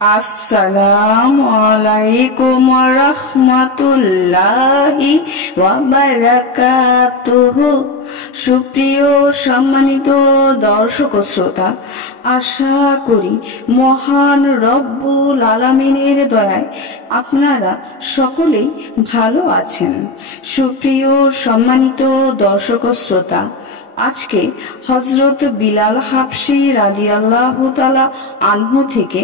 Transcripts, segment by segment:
আসসালামু আলাইকুম রহমতুল্লাহি ওয়া বারাকাতুহু। সুপ্রিয় সম্মানিত দর্শক ও শ্রোতা, আশা করি মহান রব্বুল আলামিনের দয়ায় আপনারা সকলেই ভালো আছেন। সুপ্রিয় সম্মানিত দর্শক ও শ্রোতা, আজকে হযরত বিলাল হাবশী রাদিয়াল্লাহু তাআলা আনহু থেকে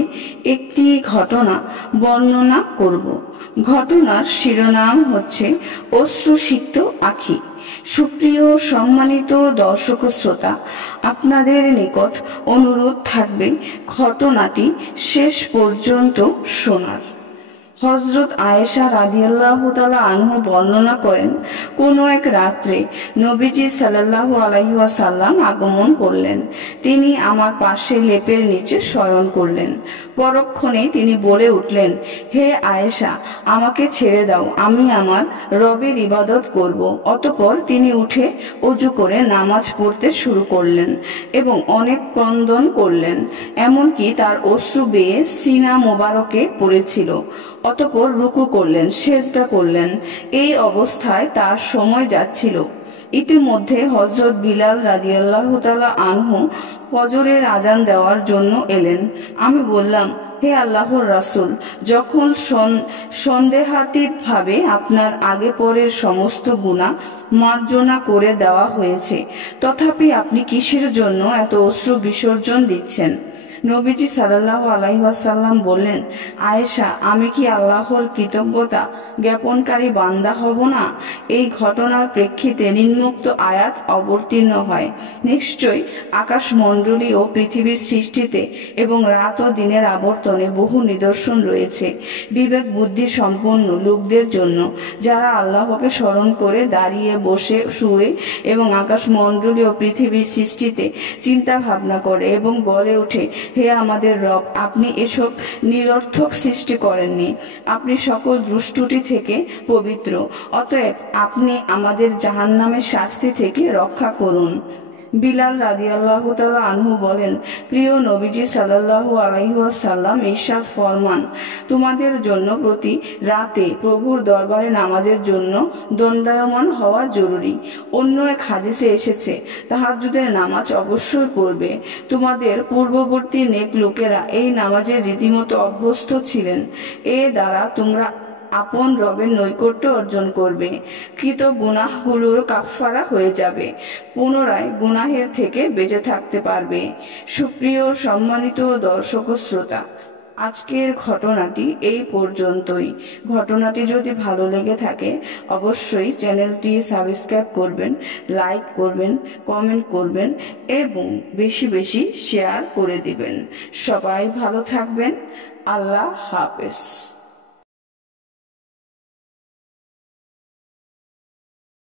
একটি ঘটনা বর্ণনা করব। ঘটনার শিরোনাম হচ্ছে অশ্রুসিক্ত আঁখি। সুপ্রিয় সম্মানিত দর্শক ও শ্রোতা, আপনাদের নিকট অনুরোধ থাকবে ঘটনাটি শেষ পর্যন্ত শোনার। হযরত আয়েশা রাদিয়াল্লাহু তাআলা আনহু বর্ণনা করেন, কোন এক রাত্রে নবীজি সাল্লাল্লাহু আলাইহি ওয়াসাল্লাম আগমন করলেন। তিনি আমার পাশে লেপের নিচে শয়ন করলেন। পরক্ষণে তিনি বলে উঠলেন, হে আয়েশা, আমাকে ছেড়ে দাও, আমি আমার রবের ইবাদত করব। অতঃপর তিনি উঠে ওযু করে নামাজ পড়তে শুরু করলেন এবং অনেক ক্রন্দন করলেন, এমনকি তার অশ্রু বেয়ে সিনা মোবারকে পড়েছিল। অতঃপর রুকু করলেন, সেজদা করলেন। এই অবস্থায় তার সময় যাচ্ছিল। ইতিমধ্যে হযরত বিলাল রাদিয়াল্লাহু তাআলা আনহু ফজরের আজান দেওয়ার জন্য এলেন। আমি বললাম, হে আল্লাহর রাসূল, যখন সন্দেহাতীত ভাবে আপনার আগে পরের সমস্ত গুনাহ মার্জনা করে দেওয়া হয়েছে, তথাপি আপনি কিসের জন্য এত অশ্রু বিসর্জন দিচ্ছেন? নবীজি সাল্লাল্লাহু আলাইহি ওয়াসাল্লাম বললেন, আয়েশা, আমি কি আল্লাহর কৃতজ্ঞতা জ্ঞাপনকারী বান্দা হব না? এই ঘটনার প্রেক্ষিতে নিম্নোক্ত আয়াত অবতীর্ণ হয়, নিশ্চয়ই আকাশমণ্ডলী ও পৃথিবীর সৃষ্টিতে এবং রাত ও দিনের আবর্তনে বহু নিদর্শন রয়েছে বিবেক বুদ্ধি সম্পন্ন লোকদের জন্য, যারা আল্লাহকে স্মরণ করে দাঁড়িয়ে, বসে, শুয়ে এবং আকাশমণ্ডলী ও পৃথিবীর সৃষ্টিতে চিন্তা ভাবনা করে এবং বলে ওঠে, হে আমাদের রব, আপনি এসব নিরর্থক সৃষ্টি করেননি, আপনি সকল দুষ্টুটি থেকে পবিত্র, অতএব আপনি আমাদের জাহান্নামের শাস্তি থেকে রক্ষা করুন। বিলাল রাদিয়াল্লাহু তাআলা আনহু বলেন, প্রিয় নবীজি সাল্লাল্লাহু আলাইহি ওয়াসাল্লাম ইরশাদ ফরমান, তোমাদের জন্য প্রতি রাতে প্রভুর দরবারে নামাজের জন্য দণ্ডায়মান হওয়া জরুরি। অন্য এক হাদিসে এসেছে, তাহাজ্জুদের নামাজ অবশ্যই পড়বে। তোমাদের পূর্ববর্তী নেক লোকেরা এই নামাজের রীতিমতো অভ্যস্ত ছিলেন। এ দ্বারা তোমরা আপন রবের নৈকট্য অর্জন করবে, কৃত গুনাহগুলোর কাফফারা হয়ে যাবে, পুনরায় গুনাহের থেকে বেঁচে থাকতে পারবে। সুপ্রিয় সম্মানিত দর্শক ও শ্রোতা, আজকের ঘটনাটি এই পর্যন্তই। ঘটনাটি যদি ভালো লেগে থাকে অবশ্যই চ্যানেলটি সাবস্ক্রাইব করবেন, লাইক করবেন, কমেন্ট করবেন এবং বেশি বেশি শেয়ার করে দিবেন। সবাই ভালো থাকবেন। আল্লাহ হাফেজ।